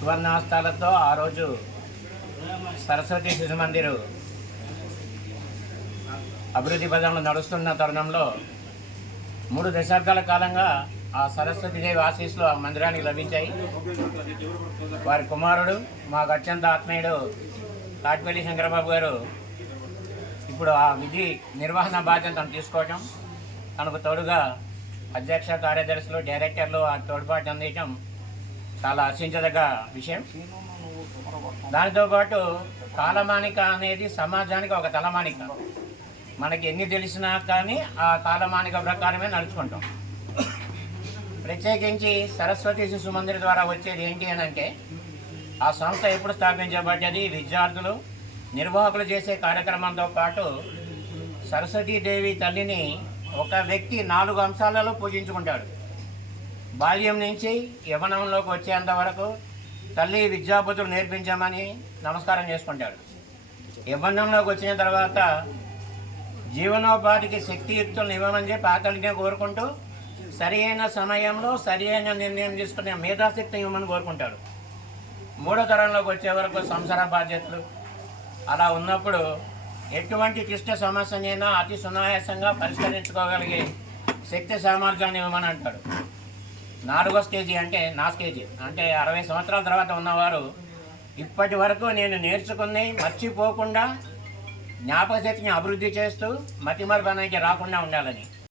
సువర్ణాస్తాలతో ఆ రోజు సరస్వతి శిశు మందిరు అభివృద్ధి పదంలో నడుస్తున్న తరుణంలో 3 దశాబ్దాల కాలంగా ఆ సరస్వతీదేవి ఆశీస్సులు ఆ మందిరానికి లభించాయి. వారి కుమారుడు మాకు అత్యంత ఆత్మీయుడు తాటిపల్లి శంకరబాబు గారు ఇప్పుడు ఆ విధి నిర్వహణ బాధ్యతను తీసుకోవటం, తనకు తోడుగా అధ్యక్ష కార్యదర్శులు డైరెక్టర్లు ఆ తోడ్పాటు అందించడం చాలా హర్షించదగ్గ విషయం. దానితో పాటు కాలమానిక అనేది సమాజానికి ఒక తలమానిక. మనకి ఎన్ని తెలిసినా కానీ ఆ కాలమానిక ప్రకారమే నడుచుకుంటాం. ప్రత్యేకించి సరస్వతి శిశు మందిర్ ద్వారా వచ్చేది ఏంటి అని అంటే, ఆ సంస్థ ఎప్పుడు స్థాపించబడ్డది, విద్యార్థులు నిర్వాహకులు చేసే కార్యక్రమంతో పాటు సరస్వతీదేవి తల్లిని ఒక వ్యక్తి 4 అంశాలలో పూజించుకుంటాడు. బాల్యం నుంచి యవ్వనంలోకి వచ్చేంత వరకు తల్లి విద్యాబుద్ధులు నేర్పించమని నమస్కారం చేసుకుంటాడు. యవ్వనంలోకి వచ్చిన తర్వాత జీవనోపాధికి శక్తియుక్తులను ఇవ్వమని చెప్పి ఆకలినే కోరుకుంటూ సరి అయిన సమయంలో సరి అయిన నిర్ణయం తీసుకునే మేధాశక్తి ఇవ్వమని కోరుకుంటాడు. 3వ తరంలోకి వచ్చే వరకు సంసార బాధ్యతలు అలా ఉన్నప్పుడు ఎటువంటి క్లిష్ట సమస్యనైనా అతి సునాయాసంగా పరిష్కరించుకోగలిగే శక్తి సామర్థ్యాన్ని ఇవ్వమని అంటాడు. 4వ స్టేజీ అంటే నా స్టేజీ అంటే 60 సంవత్సరాల తర్వాత ఉన్నవారు ఇప్పటి వరకు నేను నేర్చుకుని మర్చిపోకుండా జ్ఞాపక శక్తిని అభివృద్ధి చేస్తూ మతిమరుపు అనేది రాకుండా ఉండాలని.